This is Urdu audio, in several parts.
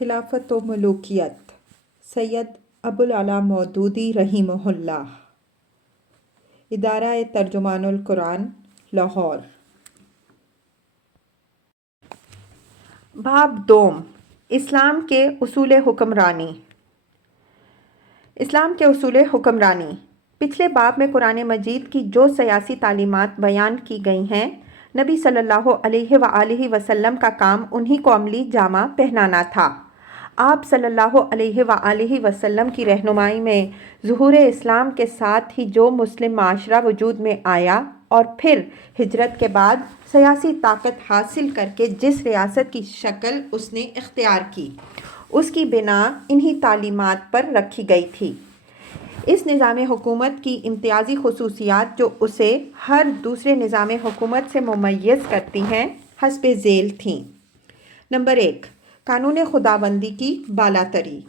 خلافت و ملوکیت سید ابوالعلا مودودی رحمہ ادارہ ترجمان القرآن لاہور۔ باب دوم، اسلام کے اصول حکمرانی۔ اسلام کے اصول حکمرانی۔ پچھلے باب میں قرآن مجید کی جو سیاسی تعلیمات بیان کی گئی ہیں، نبی صلی اللہ علیہ وآلہ وسلم کا کام انہی کو عملی جامہ پہنانا تھا۔ آپ صلی اللہ علیہ وآلہ وسلم کی رہنمائی میں ظہور اسلام کے ساتھ ہی جو مسلم معاشرہ وجود میں آیا اور پھر ہجرت کے بعد سیاسی طاقت حاصل کر کے جس ریاست کی شکل اس نے اختیار کی، اس کی بنا انہی تعلیمات پر رکھی گئی تھی۔ اس نظام حکومت کی امتیازی خصوصیات جو اسے ہر دوسرے نظام حکومت سے ممیز کرتی ہیں، حسب ذیل تھیں۔ نمبر 1، قانون خداوندی کی بالاتری۔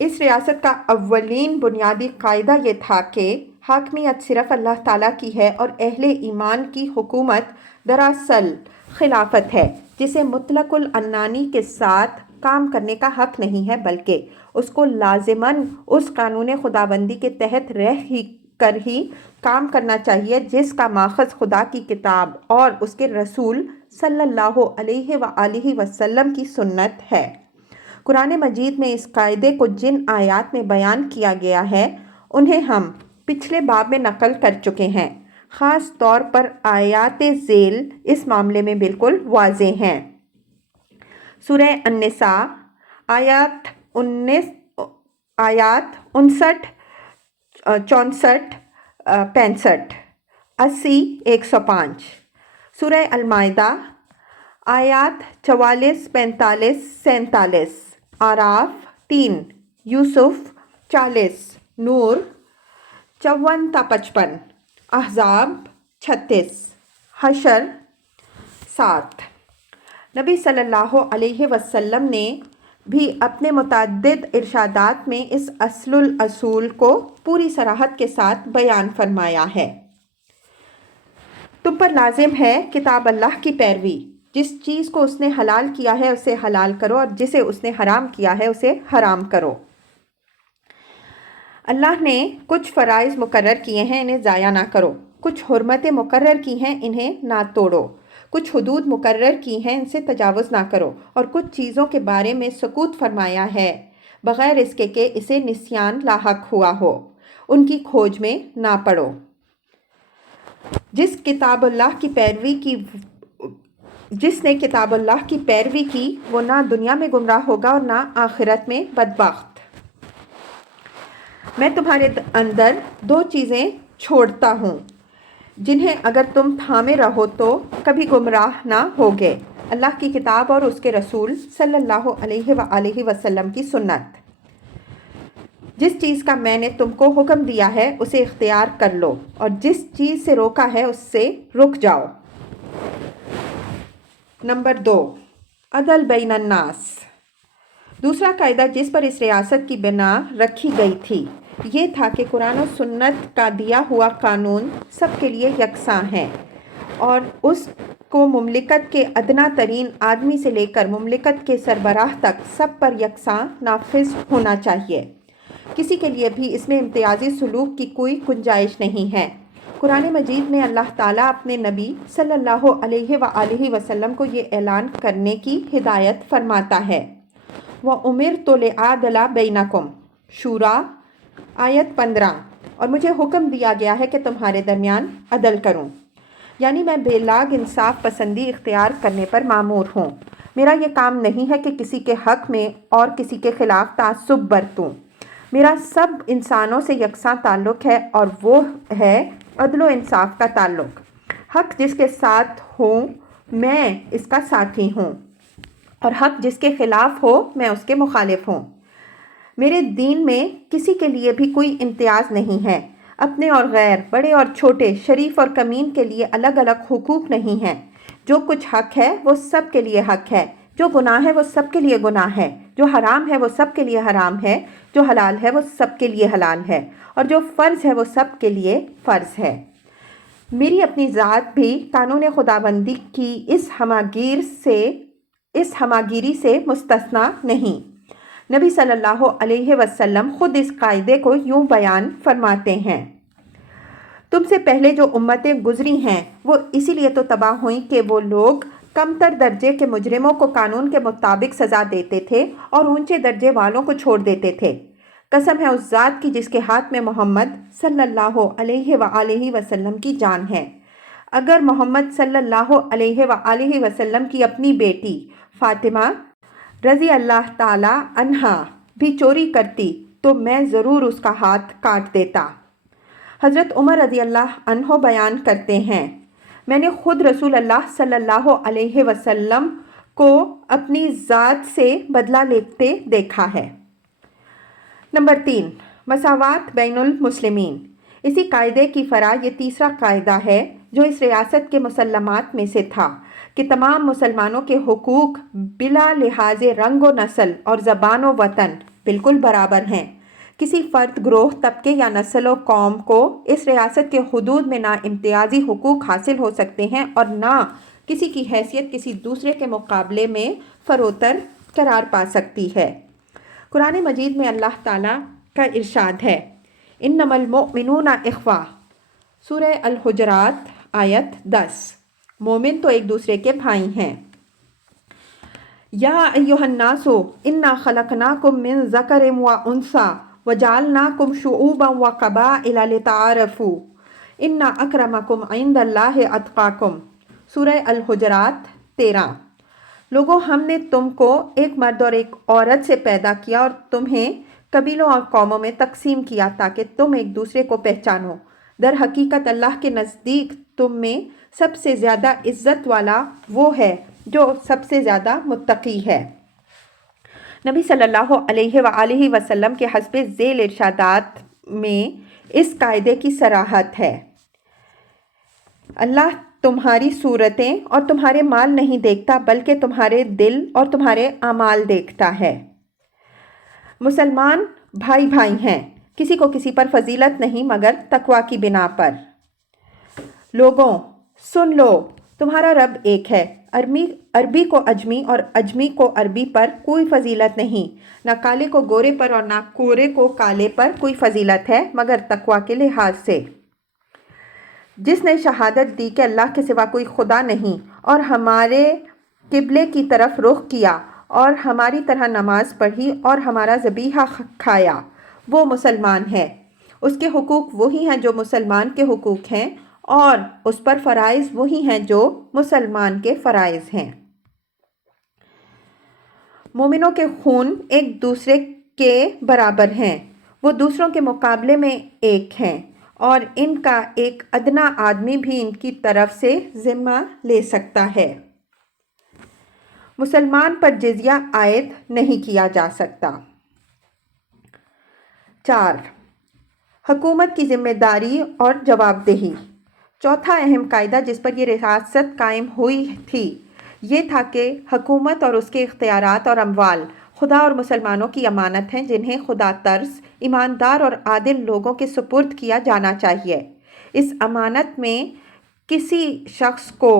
اس ریاست کا اولین بنیادی قاعدہ یہ تھا کہ حاکمیت صرف اللہ تعالیٰ کی ہے اور اہل ایمان کی حکومت دراصل خلافت ہے، جسے مطلق العنانی کے ساتھ کام کرنے کا حق نہیں ہے، بلکہ اس کو لازماً اس قانون خداوندی کے تحت رہ کر ہی کام کرنا چاہیے جس کا ماخذ خدا کی کتاب اور اس کے رسول صلی اللہ علیہ وآلہ وسلم کی سنت ہے۔ قرآن مجید میں اس قاعدے کو جن آیات میں بیان کیا گیا ہے، انہیں ہم پچھلے باب میں نقل کر چکے ہیں۔ خاص طور پر آیات ذیل اس معاملے میں بالکل واضح ہیں۔ سورہ النساء آیات 59، 64، 65، 80، 105۔ سورہ المائدہ آیات 44، 45، 47، اعراف 3، یوسف 40، نور 54 تا 55، احزاب 36، حشر 7۔ نبی صلی اللہ علیہ وسلم نے بھی اپنے متعدد ارشادات میں اس اصل الاصول کو پوری صراحت کے ساتھ بیان فرمایا ہے۔ تم پر لازم ہے کتاب اللہ کی پیروی۔ جس چیز کو اس نے حلال کیا ہے اسے حلال کرو اور جسے اس نے حرام کیا ہے اسے حرام کرو۔ اللہ نے کچھ فرائض مقرر کیے ہیں، انہیں ضائع نہ کرو۔ کچھ حرمتیں مقرر کی ہیں، انہیں نہ توڑو۔ کچھ حدود مقرر کی ہیں، ان سے تجاوز نہ کرو، اور کچھ چیزوں کے بارے میں سکوت فرمایا ہے بغیر اس کے کہ اسے نسیان لاحق ہوا ہو، ان کی کھوج میں نہ پڑو۔ جس نے کتاب اللہ کی پیروی کی وہ نہ دنیا میں گمراہ ہوگا اور نہ آخرت میں بدبخت۔ میں تمہارے اندر دو چیزیں چھوڑتا ہوں جنہیں اگر تم تھامے رہو تو کبھی گمراہ نہ ہوگے، اللہ کی کتاب اور اس کے رسول صلی اللہ علیہ وآلہ وسلم کی سنت۔ جس چیز کا میں نے تم کو حکم دیا ہے اسے اختیار کر لو، اور جس چیز سے روکا ہے اس سے رک جاؤ۔ نمبر 2، عدل بین الناس۔ دوسرا قاعدہ جس پر اس ریاست کی بنا رکھی گئی تھی یہ تھا کہ قرآن و سنت کا دیا ہوا قانون سب کے لیے یکساں ہے اور اس کو مملکت کے ادنیٰ ترین آدمی سے لے کر مملکت کے سربراہ تک سب پر یکساں نافذ ہونا چاہیے۔ کسی کے لیے بھی اس میں امتیازی سلوک کی کوئی گنجائش نہیں ہے۔ قرآن مجید میں اللہ تعالیٰ اپنے نبی صلی اللہ علیہ وآلہ وسلم کو یہ اعلان کرنے کی ہدایت فرماتا ہے، وَأُمِرْتُ لِأَعْدِلَ بَيْنَكُمْ، شورا آیت 15، اور مجھے حکم دیا گیا ہے کہ تمہارے درمیان عدل کروں، یعنی میں بے لاگ انصاف پسندی اختیار کرنے پر مامور ہوں۔ میرا یہ کام نہیں ہے کہ کسی کے حق میں اور کسی کے خلاف تعصب برتوں۔ میرا سب انسانوں سے یکساں تعلق ہے اور وہ ہے عدل و انصاف کا تعلق۔ حق جس کے ساتھ ہوں میں اس کا ساتھی ہوں، اور حق جس کے خلاف ہو میں اس کے مخالف ہوں۔ میرے دین میں کسی کے لیے بھی کوئی امتیاز نہیں ہے۔ اپنے اور غیر، بڑے اور چھوٹے، شریف اور کمین کے لیے الگ الگ حقوق نہیں ہیں۔ جو کچھ حق ہے وہ سب کے لیے حق ہے، جو گناہ ہے وہ سب کے لیے گناہ ہے، جو حرام ہے وہ سب کے لیے حرام ہے، جو حلال ہے وہ سب کے لیے حلال ہے، اور جو فرض ہے وہ سب کے لیے فرض ہے۔ میری اپنی ذات بھی قانون خداوندی کی اس ہمہ گیر سے اس ہماگیری سے مستثنا نہیں۔ نبی صلی اللہ علیہ وسلم خود اس قاعدے کو یوں بیان فرماتے ہیں: تم سے پہلے جو امتیں گزری ہیں وہ اسی لیے تو تباہ ہوئیں کہ وہ لوگ کمتر درجے کے مجرموں کو قانون کے مطابق سزا دیتے تھے اور اونچے درجے والوں کو چھوڑ دیتے تھے۔ قسم ہے اس ذات کی جس کے ہاتھ میں محمد صلی اللہ علیہ وآلہ وسلم کی جان ہے، اگر محمد صلی اللہ علیہ وآلہ وسلم کی اپنی بیٹی فاطمہ رضی اللہ تعالی عنہا بھی چوری کرتی تو میں ضرور اس کا ہاتھ کاٹ دیتا۔ حضرت عمر رضی اللہ عنہ بیان کرتے ہیں: میں نے خود رسول اللہ صلی اللہ علیہ وسلم کو اپنی ذات سے بدلہ لیتے دیکھا ہے۔ نمبر 3، مساوات بین المسلمین۔ اسی قاعدے کی فرع یہ تیسرا قاعدہ ہے جو اس ریاست کے مسلمات میں سے تھا کہ تمام مسلمانوں کے حقوق بلا لحاظ رنگ و نسل اور زبان و وطن بالکل برابر ہیں۔ کسی فرد، گروہ، طبقے یا نسل و قوم کو اس ریاست کے حدود میں نہ امتیازی حقوق حاصل ہو سکتے ہیں اور نہ کسی کی حیثیت کسی دوسرے کے مقابلے میں فروتر قرار پا سکتی ہے۔ قرآن مجید میں اللہ تعالیٰ کا ارشاد ہے: انما المؤمنون اخوہ، سورہ الحجرات آیت 10۔ مومن تو ایک دوسرے کے بھائی ہیں۔ یا ایھا الناس انا خلقناکم من ذکر و انثی وجعلناکم شعوبا وقبائل لتعارفوا ان اکرمکم عند اللہ اتقاکم، سورہ الحجرات 13۔ لوگوں، ہم نے تم کو ایک مرد اور ایک عورت سے پیدا کیا اور تمہیں قبیلوں اور قوموں میں تقسیم کیا تاکہ تم ایک دوسرے کو پہچانو۔ در حقیقت اللہ کے نزدیک تم میں سب سے زیادہ عزت والا وہ ہے جو سب سے زیادہ متقی ہے۔ نبی صلی اللہ علیہ وآلہ وسلم کے حسب ذیل ارشادات میں اس قاعدے کی صراحت ہے: اللہ تمہاری صورتیں اور تمہارے مال نہیں دیکھتا بلکہ تمہارے دل اور تمہارے اعمال دیکھتا ہے۔ مسلمان بھائی بھائی ہیں، کسی کو کسی پر فضیلت نہیں مگر تقوی کی بنا پر۔ لوگوں سن لو، تمہارا رب ایک ہے۔ عربی کو اجمی اور اجمی کو عربی پر کوئی فضیلت نہیں، نہ کالے کو گورے پر اور نہ گورے کو کالے پر کوئی فضیلت ہے مگر تقوی کے لحاظ سے۔ جس نے شہادت دی کہ اللہ کے سوا کوئی خدا نہیں اور ہمارے قبلے کی طرف رخ کیا اور ہماری طرح نماز پڑھی اور ہمارا ذبیحہ کھایا، وہ مسلمان ہے۔ اس کے حقوق وہی ہیں جو مسلمان کے حقوق ہیں اور اس پر فرائض وہی ہیں جو مسلمان کے فرائض ہیں۔ مومنوں کے خون ایک دوسرے کے برابر ہیں، وہ دوسروں کے مقابلے میں ایک ہیں اور ان کا ایک ادنا آدمی بھی ان کی طرف سے ذمہ لے سکتا ہے۔ مسلمان پر جزیہ عائد نہیں کیا جا سکتا۔ 4، حکومت کی ذمہ داری اور جواب دہی۔ چوتھا اہم قاعدہ جس پر یہ ریاست قائم ہوئی تھی یہ تھا کہ حکومت اور اس کے اختیارات اور اموال خدا اور مسلمانوں کی امانت ہیں جنہیں خدا ترس، ایماندار اور عادل لوگوں کے سپرد کیا جانا چاہیے۔ اس امانت میں کسی شخص کو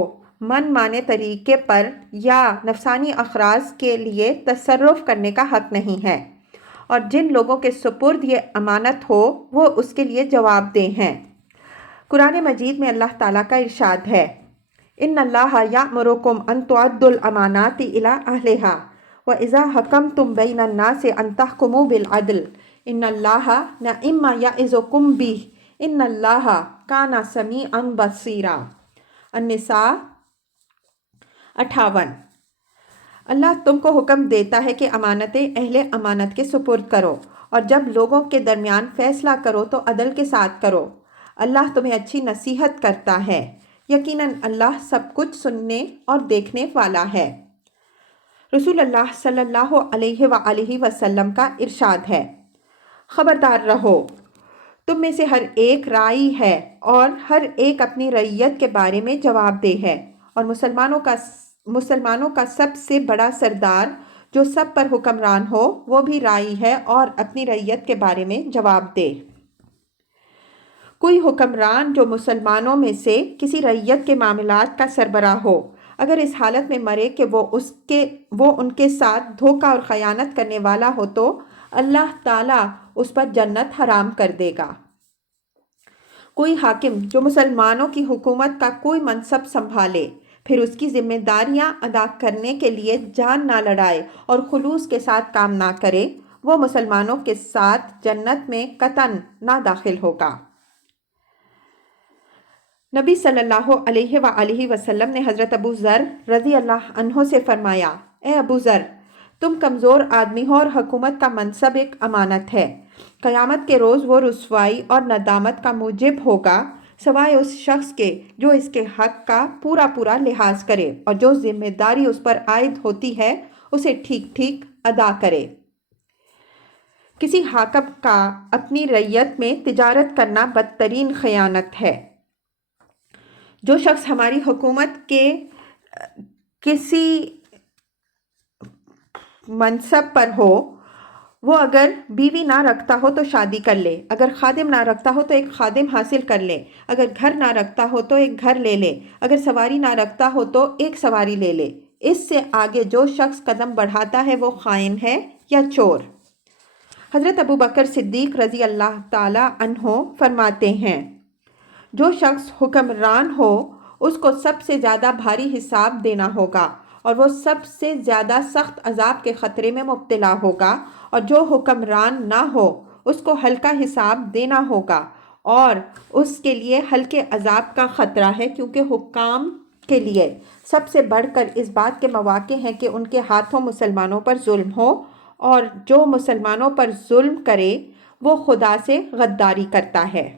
من مانے طریقے پر یا نفسانی اغراض کے لیے تصرف کرنے کا حق نہیں ہے، اور جن لوگوں کے سپرد یہ امانت ہو وہ اس کے لیے جواب دہ ہیں۔ قرآن مجید میں اللہ تعالیٰ کا ارشاد ہے: ان اللہ یأمرکم ان تؤدوا الامانات الی اہلہا واذا حکمتم بین الناس ان تحکموا بالعدل ان اللہ نعم ما یعظکم بہ ان اللہ کان سمیعا بصیرا۔ النساء 58۔ اللہ تم کو حکم دیتا ہے کہ امانتیں اہل امانت کے سپرد کرو اور جب لوگوں کے درمیان فیصلہ کرو تو عدل کے ساتھ کرو۔ اللہ تمہیں اچھی نصیحت کرتا ہے، یقیناً اللہ سب کچھ سننے اور دیکھنے والا ہے۔ رسول اللہ صلی اللہ علیہ وآلہ وسلم کا ارشاد ہے: خبردار رہو، تم میں سے ہر ایک راعی ہے اور ہر ایک اپنی رعیت کے بارے میں جواب دہ ہے، اور مسلمانوں کا سب سے بڑا سردار جو سب پر حکمران ہو وہ بھی راعی ہے اور اپنی رعیت کے بارے میں جواب دہ۔ کوئی حکمران جو مسلمانوں میں سے کسی رعیت کے معاملات کا سربراہ ہو اگر اس حالت میں مرے کہ وہ ان کے ساتھ دھوکہ اور خیانت کرنے والا ہو تو اللہ تعالیٰ اس پر جنت حرام کر دے گا۔ کوئی حاکم جو مسلمانوں کی حکومت کا کوئی منصب سنبھالے پھر اس کی ذمہ داریاں ادا کرنے کے لیے جان نہ لڑائے اور خلوص کے ساتھ کام نہ کرے، وہ مسلمانوں کے ساتھ جنت میں قطعاً نہ داخل ہوگا۔ نبی صلی اللہ علیہ وآلہ وسلم نے حضرت ابو ذر رضی اللہ عنہ سے فرمایا، اے ابو ذر، تم کمزور آدمی ہو اور حکومت کا منصب ایک امانت ہے۔ قیامت کے روز وہ رسوائی اور ندامت کا موجب ہوگا سوائے اس شخص کے جو اس کے حق کا پورا لحاظ کرے اور جو ذمہ داری اس پر عائد ہوتی ہے اسے ٹھیک ٹھیک ادا کرے۔ کسی حاکم کا اپنی رعیت میں تجارت کرنا بدترین خیانت ہے۔ جو شخص ہماری حکومت کے کسی منصب پر ہو وہ اگر بیوی نہ رکھتا ہو تو شادی کر لے، اگر خادم نہ رکھتا ہو تو ایک خادم حاصل کر لے، اگر گھر نہ رکھتا ہو تو ایک گھر لے لے، اگر سواری نہ رکھتا ہو تو ایک سواری لے لے۔ اس سے آگے جو شخص قدم بڑھاتا ہے وہ خائن ہے یا چور۔ حضرت ابو بکر صدیق رضی اللہ تعالی عنہ فرماتے ہیں، جو شخص حکمران ہو اس کو سب سے زیادہ بھاری حساب دینا ہوگا اور وہ سب سے زیادہ سخت عذاب کے خطرے میں مبتلا ہوگا، اور جو حکمران نہ ہو اس کو ہلکا حساب دینا ہوگا اور اس کے لیے ہلکے عذاب کا خطرہ ہے، کیونکہ حکام کے لیے سب سے بڑھ کر اس بات کے مواقع ہیں کہ ان کے ہاتھوں مسلمانوں پر ظلم ہو، اور جو مسلمانوں پر ظلم کرے وہ خدا سے غداری کرتا ہے۔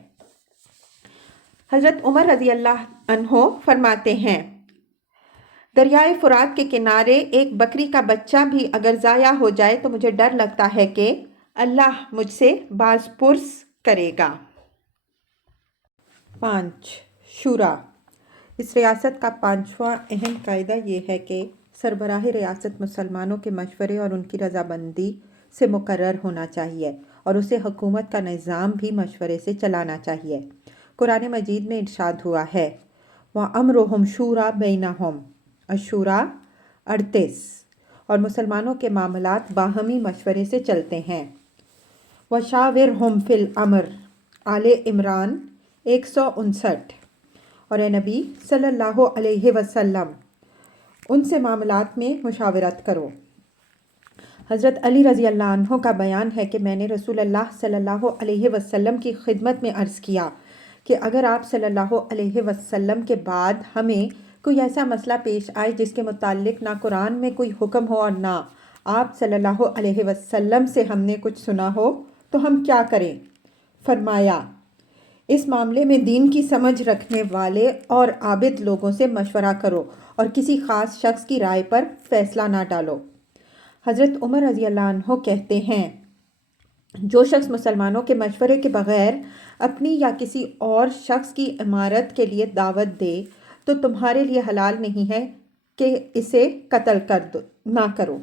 حضرت عمر رضی اللہ عنہ فرماتے ہیں، دریائے فرات کے کنارے ایک بکری کا بچہ بھی اگر ضائع ہو جائے تو مجھے ڈر لگتا ہے کہ اللہ مجھ سے باز پرس کرے گا۔ 5 شورا۔ اس ریاست کا 5واں اہم قاعدہ یہ ہے کہ سربراہ ریاست مسلمانوں کے مشورے اور ان کی رضامندی سے مقرر ہونا چاہیے اور اسے حکومت کا نظام بھی مشورے سے چلانا چاہیے۔ قرآن مجید میں ارشاد ہوا ہے، وَأَمْرُهُمْ شُورَىٰ بَيْنَهُمْ الشورى 38، اور مسلمانوں کے معاملات باہمی مشورے سے چلتے ہیں۔ وَشَاوِرْهُمْ فِي الْأَمْرِ آل عمران 159، اور اے نبی صلی اللہ علیہ وسلم ان سے معاملات میں مشاورت کرو۔ حضرت علی رضی اللہ عنہ کا بیان ہے کہ میں نے رسول اللہ صلی اللہ علیہ وسلم کی خدمت میں عرض کیا کہ اگر آپ صلی اللہ علیہ وسلم کے بعد ہمیں کوئی ایسا مسئلہ پیش آئے جس کے متعلق نہ قرآن میں کوئی حکم ہو اور نہ آپ صلی اللہ علیہ وسلم سے ہم نے کچھ سنا ہو تو ہم کیا کریں؟ فرمایا، اس معاملے میں دین کی سمجھ رکھنے والے اور عابد لوگوں سے مشورہ کرو اور کسی خاص شخص کی رائے پر فیصلہ نہ ڈالو۔ حضرت عمر رضی اللہ عنہ کہتے ہیں، جو شخص مسلمانوں کے مشورے کے بغیر اپنی یا کسی اور شخص کی امارت کے لیے دعوت دے تو تمہارے لیے حلال نہیں ہے کہ اسے قتل نہ کرو۔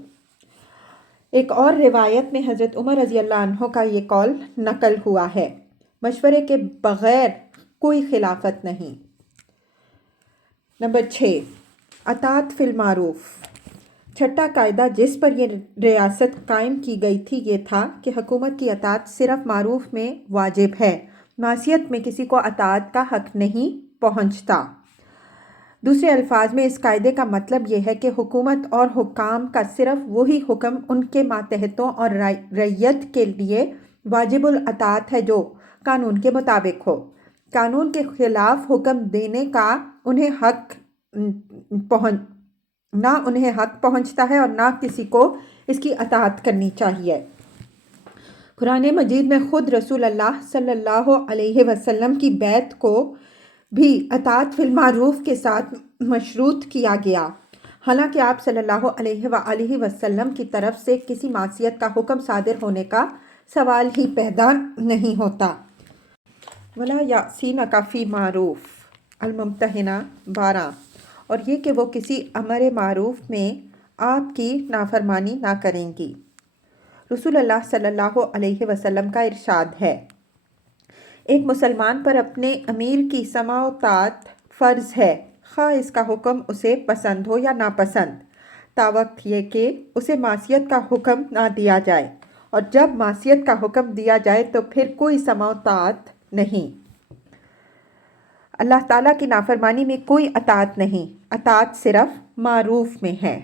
ایک اور روایت میں حضرت عمر رضی اللہ عنہ کا یہ قول نقل ہوا ہے، مشورے کے بغیر کوئی خلافت نہیں۔ نمبر 6، اطاعت فی المعروف۔ چھٹا قاعدہ جس پر یہ ریاست قائم کی گئی تھی یہ تھا کہ حکومت کی اطاعت صرف معروف میں واجب ہے، معصیت میں کسی کو اطاعت کا حق نہیں پہنچتا۔ دوسرے الفاظ میں اس قاعدے کا مطلب یہ ہے کہ حکومت اور حکام کا صرف وہی حکم ان کے ماتحتوں اور رعیت کے لیے واجب الاطاعت ہے جو قانون کے مطابق ہو۔ قانون کے خلاف حکم دینے کا نہ انہیں حق پہنچتا ہے اور نہ کسی کو اس کی اطاعت کرنی چاہیے۔ قرآن مجید میں خود رسول اللہ صلی اللہ علیہ وسلم کی بیعت کو بھی اطاعت فی المعروف کے ساتھ مشروط کیا گیا، حالانکہ آپ صلی اللہ علیہ وآلہ وسلم کی طرف سے کسی معصیت کا حکم صادر ہونے کا سوال ہی پیدا نہیں ہوتا۔ وَلَا يَعْصِينَكَ فِي مَعْرُوفٍ الممتحنہ 12، اور یہ کہ وہ کسی امر معروف میں آپ کی نافرمانی نہ کریں گی۔ رسول اللہ صلی اللہ علیہ وسلم کا ارشاد ہے، ایک مسلمان پر اپنے امیر کی سماع و طاعت فرض ہے، خواہ اس کا حکم اسے پسند ہو یا ناپسند، تاوقت یہ کہ اسے معصیت کا حکم نہ دیا جائے، اور جب معصیت کا حکم دیا جائے تو پھر کوئی سماع و طاعت نہیں۔ اللہ تعالیٰ کی نافرمانی میں کوئی اطاعت نہیں، اطاعت صرف معروف میں ہے۔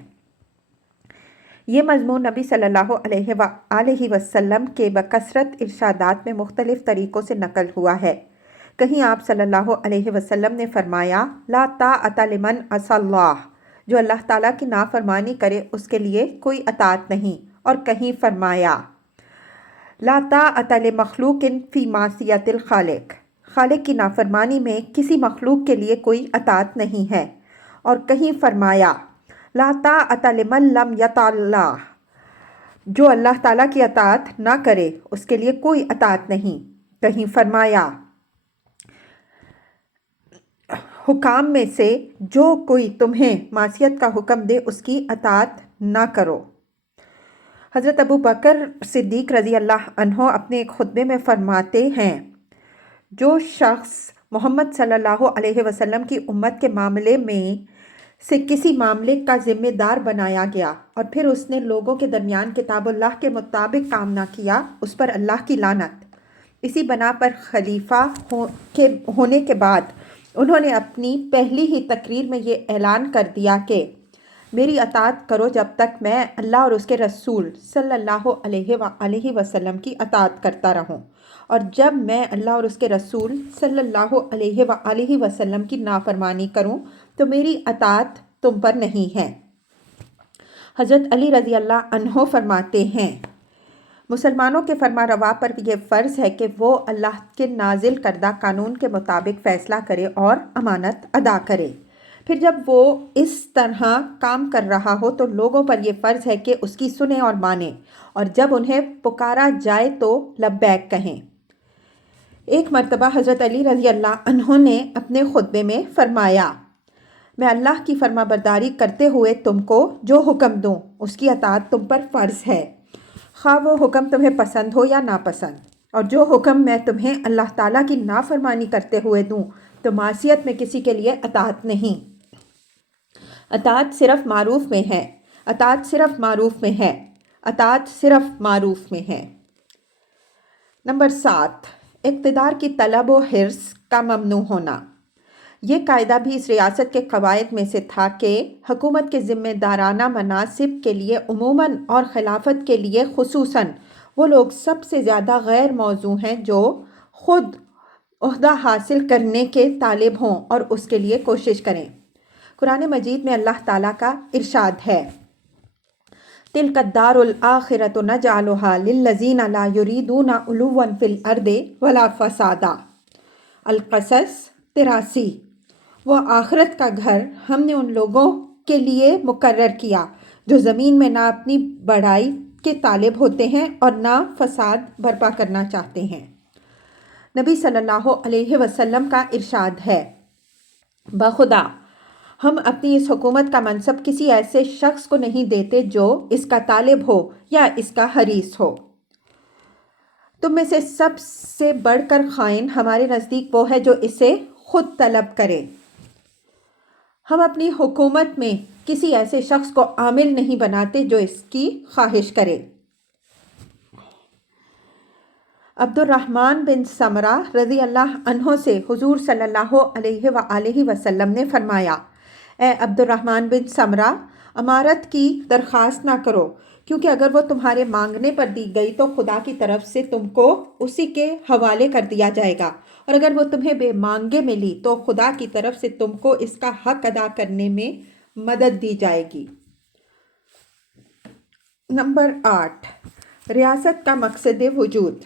یہ مضمون نبی صلی اللہ علیہ وآلہ وسلم کے بکثرت ارشادات میں مختلف طریقوں سے نقل ہوا ہے۔ کہیں آپ صلی اللہ علیہ وسلم نے فرمایا، لا طاعۃ لمن عصی اللہ، جو اللہ تعالیٰ کی نافرمانی کرے اس کے لیے کوئی اطاعت نہیں، اور کہیں فرمایا، لا طاعۃ لمخلوق فی معصیۃ الخالق، خالق کی نافرمانی میں کسی مخلوق کے لیے کوئی اطاعت نہیں ہے، اور کہیں فرمایا، لا طاعۃ لمن لم یطع اللہ، جو اللہ تعالیٰ کی اطاعت نہ کرے اس کے لیے کوئی اطاعت نہیں، کہیں فرمایا، حکام میں سے جو کوئی تمہیں معصیت کا حکم دے اس کی اطاعت نہ کرو۔ حضرت ابو بکر صدیق رضی اللہ عنہ اپنے ایک خطبے میں فرماتے ہیں، جو شخص محمد صلی اللہ علیہ وسلم کی امت کے معاملے میں سے کسی معاملے کا ذمہ دار بنایا گیا اور پھر اس نے لوگوں کے درمیان کتاب اللہ کے مطابق کام نہ کیا، اس پر اللہ کی لعنت۔ اسی بنا پر خلیفہ ہونے کے بعد انہوں نے اپنی پہلی ہی تقریر میں یہ اعلان کر دیا کہ میری اطاعت کرو جب تک میں اللہ اور اس کے رسول صلی اللہ علیہ وآلہ وسلم کی اطاعت کرتا رہوں، اور جب میں اللہ اور اس کے رسول صلی اللہ علیہ وآلہ وسلم کی نافرمانی کروں تو میری اطاعت تم پر نہیں ہے۔ حضرت علی رضی اللہ عنہ فرماتے ہیں، مسلمانوں کے فرما روا پر یہ فرض ہے کہ وہ اللہ کے نازل کردہ قانون کے مطابق فیصلہ کرے اور امانت ادا کرے۔ پھر جب وہ اس طرح کام کر رہا ہو تو لوگوں پر یہ فرض ہے کہ اس کی سنیں اور مانیں، اور جب انہیں پکارا جائے تو لبیک کہیں۔ ایک مرتبہ حضرت علی رضی اللہ عنہ نے اپنے خطبے میں فرمایا، میں اللہ کی فرما برداری کرتے ہوئے تم کو جو حکم دوں اس کی اطاعت تم پر فرض ہے، خواہ وہ حکم تمہیں پسند ہو یا ناپسند، اور جو حکم میں تمہیں اللہ تعالیٰ کی نافرمانی کرتے ہوئے دوں تو معصیت میں کسی کے لیے اطاعت نہیں۔ اطاعت صرف معروف میں ہے، اطاعت صرف معروف میں ہے، اطاعت صرف معروف میں ہے۔ نمبر 7، اقتدار کی طلب و حرص کا ممنوع ہونا۔ یہ قاعدہ بھی اس ریاست کے قواعد میں سے تھا کہ حکومت کے ذمہ دارانہ مناصب کے لیے عموماً اور خلافت کے لیے خصوصاً وہ لوگ سب سے زیادہ غیر موزوں ہیں جو خود عہدہ حاصل کرنے کے طالب ہوں اور اس کے لیے کوشش کریں۔ قرآن مجید میں اللہ تعالیٰ کا ارشاد ہے، تِلْکَ الدَّارُ الْآخِرَةُ نَجْعَلُهَا لِلَّذِينَ لَا يُرِيدُونَ عُلُوًّا فِي الْأَرْضِ وَلَا فَسَادًا۔ القصص 83۔ وہ آخرت کا گھر ہم نے ان لوگوں کے لیے مقرر کیا جو زمین میں نہ اپنی بڑائی کے طالب ہوتے ہیں اور نہ فساد برپا کرنا چاہتے ہیں۔ نبی صلی اللہ علیہ وسلم کا ارشاد ہے، بخدا ہم اپنی اس حکومت کا منصب کسی ایسے شخص کو نہیں دیتے جو اس کا طالب ہو یا اس کا حریص ہو۔ تم میں سے سب سے بڑھ کر خائن ہمارے نزدیک وہ ہے جو اسے خود طلب کرے۔ ہم اپنی حکومت میں کسی ایسے شخص کو عامل نہیں بناتے جو اس کی خواہش کرے۔ عبد الرحمن بن سمرہ رضی اللہ عنہ سے حضور صلی اللہ علیہ وآلہ وسلم نے فرمایا، اے عبد الرحمن بن سمرہ، امارت کی درخواست نہ کرو، کیونکہ اگر وہ تمہارے مانگنے پر دی گئی تو خدا کی طرف سے تم کو اسی کے حوالے کر دیا جائے گا، اور اگر وہ تمہیں بے مانگے ملی تو خدا کی طرف سے تم کو اس کا حق ادا کرنے میں مدد دی جائے گی۔ نمبر 8، ریاست کا مقصد وجود۔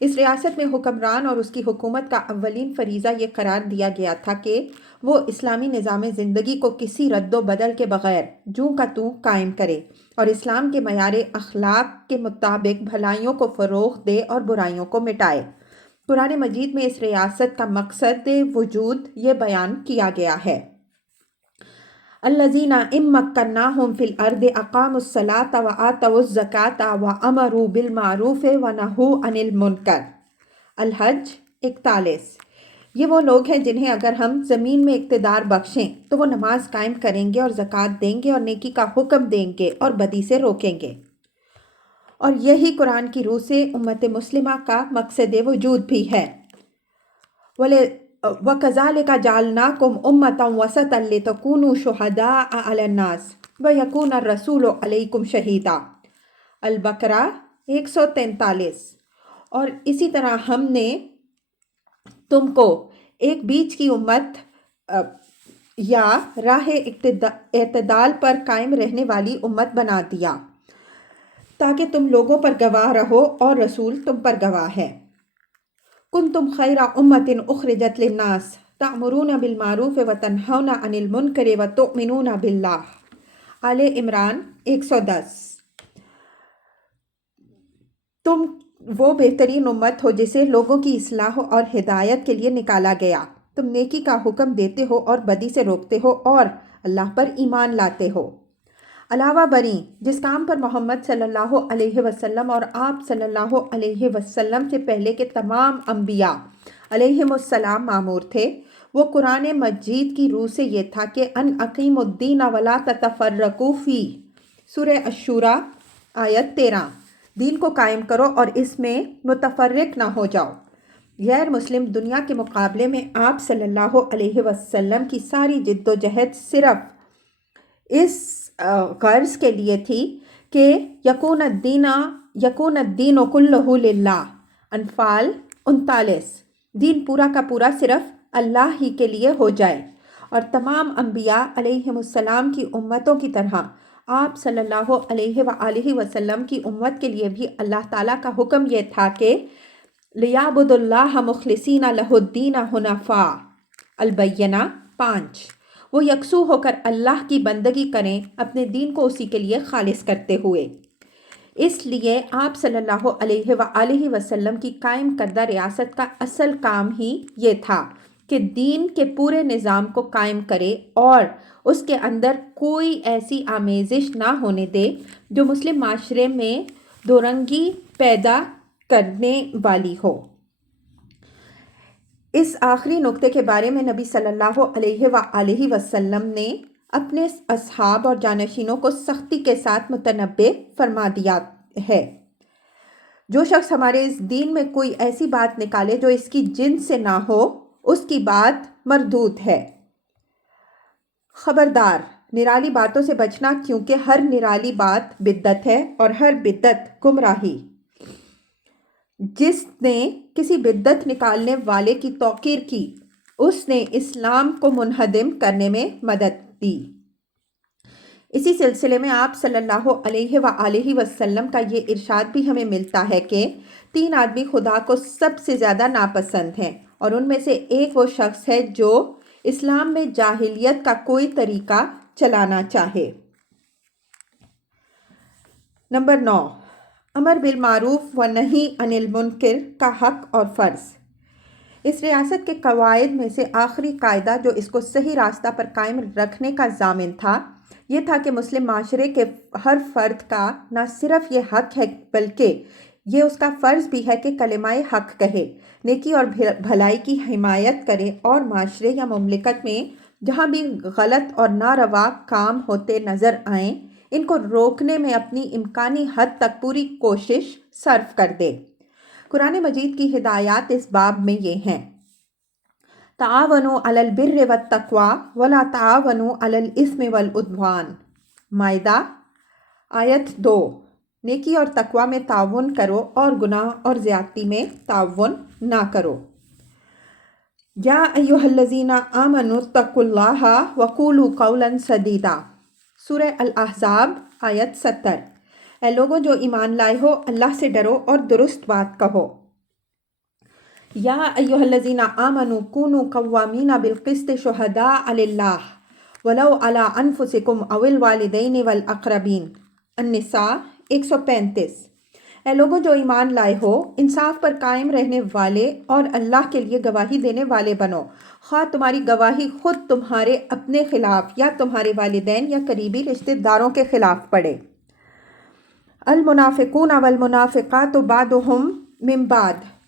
اس ریاست میں حکمران اور اس کی حکومت کا اولین فریضہ یہ قرار دیا گیا تھا کہ وہ اسلامی نظام زندگی کو کسی رد و بدل کے بغیر جوں کا توں قائم کرے اور اسلام کے معیار اخلاق کے مطابق بھلائیوں کو فروغ دے اور برائیوں کو مٹائے۔ قرآن مجید میں اس ریاست کا مقصد وجود یہ بیان کیا گیا ہے، الذین ان مکناہم فی الارض اقاموا الصلاۃ وآتوا الزکاۃ وامروا بالمعروف ونہوا عن المنکر۔ الحج 41۔ یہ وہ لوگ ہیں جنہیں اگر ہم زمین میں اقتدار بخشیں تو وہ نماز قائم کریں گے اور زکوٰۃ دیں گے اور نیکی کا حکم دیں گے اور بدی سے روکیں گے۔ اور یہی قرآن کی روح سے امت مسلمہ کا مقصد وجود بھی ہے۔ وَكَذَلِكَ جَعَلْنَاكُمْ أُمَّةً وَسَطًا لِتَكُونُوا شُهَدَاءَ عَلَى النَّاسِ وَيَكُونَ الرَّسُولُ عَلَيْكُمْ شَهِيدًا، البقرہ 143۔ اور اسی طرح ہم نے تم کو ایک بیچ کی امت یا راہ اعتدال پر قائم رہنے والی امت بنا دیا تاکہ تم لوگوں پر گواہ رہو اور رسول تم پر گواہ ہے۔ کنتم خیر امت اخرجت للناس تأمرون بالمعروف وتنہون عن المنکر وتؤمنون باللہ، آل عمران 110۔ تم وہ بہترین امت ہو جسے لوگوں کی اصلاح اور ہدایت کے لیے نکالا گیا، تم نیکی کا حکم دیتے ہو اور بدی سے روکتے ہو اور اللہ پر ایمان لاتے ہو۔ علاوہ بریں جس کام پر محمد صلی اللہ علیہ وسلم اور آپ صلی اللہ علیہ وسلم سے پہلے کے تمام انبیاء علیہم السلام مامور تھے، وہ قرآن مجید کی روح سے یہ تھا کہ ان اقیموا الدین ولا تتفرقوا فیہ، سورہ الشورى آیت 13، دین کو قائم کرو اور اس میں متفرق نہ ہو جاؤ۔ غیر مسلم دنیا کے مقابلے میں آپ صلی اللہ علیہ وسلم کی ساری جد و جہد صرف اس غرض کے لیے تھی کہ یکون الدین کلہ للہ، انفال 39، دین پورا کا پورا صرف اللہ ہی کے لیے ہو جائے۔ اور تمام انبیاء علیہم السلام کی امتوں کی طرح آپ صلی اللہ علیہ وآلہ وسلم کی امت کے لیے بھی اللہ تعالیٰ کا حکم یہ تھا کہ لِيَعْبُدُوا اللَّهَ مُخْلِصِينَ لَهُ الدِّينَ حُنَفَاءَ، البینہ 5، وہ یکسو ہو کر اللہ کی بندگی کریں اپنے دین کو اسی کے لیے خالص کرتے ہوئے۔ اس لیے آپ صلی اللہ علیہ وآلہ وسلم کی قائم کردہ ریاست کا اصل کام ہی یہ تھا کہ دین کے پورے نظام کو قائم کرے اور اس کے اندر کوئی ایسی آمیزش نہ ہونے دے جو مسلم معاشرے میں دورنگی پیدا کرنے والی ہو۔ اس آخری نقطے کے بارے میں نبی صلی اللہ علیہ وآلہ وسلم نے اپنے اصحاب اور جانشینوں کو سختی کے ساتھ متنبہ فرما دیا ہے، جو شخص ہمارے اس دین میں کوئی ایسی بات نکالے جو اس کی جنس سے نہ ہو، اس کی بات مردود ہے۔ خبردار، نرالی باتوں سے بچنا، کیونکہ ہر نرالی بات بدعت ہے اور ہر بدعت گمراہی۔ جس نے کسی بدعت نکالنے والے کی توقیر کی، اس نے اسلام کو منہدم کرنے میں مدد دی۔ اسی سلسلے میں آپ صلی اللہ علیہ وآلہ وسلم کا یہ ارشاد بھی ہمیں ملتا ہے کہ 3 آدمی خدا کو سب سے زیادہ ناپسند ہیں، اور ان میں سے ایک وہ شخص ہے جو اسلام میں جاہلیت کا کوئی طریقہ چلانا چاہے۔ نمبر 9، امر بالمعروف و نہی عن المنکر کا حق اور فرض۔ اس ریاست کے قواعد میں سے آخری قاعدہ جو اس کو صحیح راستہ پر قائم رکھنے کا ضامن تھا، یہ تھا کہ مسلم معاشرے کے ہر فرد کا نہ صرف یہ حق ہے بلکہ یہ اس کا فرض بھی ہے کہ کلمہ حق کہے، نیکی اور بھلائی کی حمایت کرے، اور معاشرے یا مملکت میں جہاں بھی غلط اور ناروا کام ہوتے نظر آئیں، ان کو روکنے میں اپنی امکانی حد تک پوری کوشش صرف کر دے۔ قرآن مجید کی ہدایات اس باب میں یہ ہیں: تعاونوا علی البر والتقوی ولا تعاونوا علی الاثم والعدوان، مائدہ آیت 2، نیکی اور تقوی میں تعاون کرو اور گناہ اور زیادتی میں تعاون نہ کرو۔ یا ایھا الذین آمنوا اتقوا اللہ وقولوا قولا سدیدا، سورہ الاحزاب آیت 70، اے لوگوں جو ایمان لائے ہو، اللہ سے ڈرو اور درست بات کہو۔ یا ایھا الذین آمنوا کونوا قوامین بالقسط شہداء للہ ولو علی انفسکم او الوالدین والاقربین، النساء 135، اے لوگوں جو ایمان لائے ہو، انصاف پر قائم رہنے والے اور اللہ کے لیے گواہی دینے والے بنو، خواہ تمہاری گواہی خود تمہارے اپنے خلاف یا تمہارے والدین یا قریبی رشتہ داروں کے خلاف پڑے۔ المنافقون والمنافقات بعضهم من بعض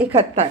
71।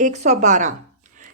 112।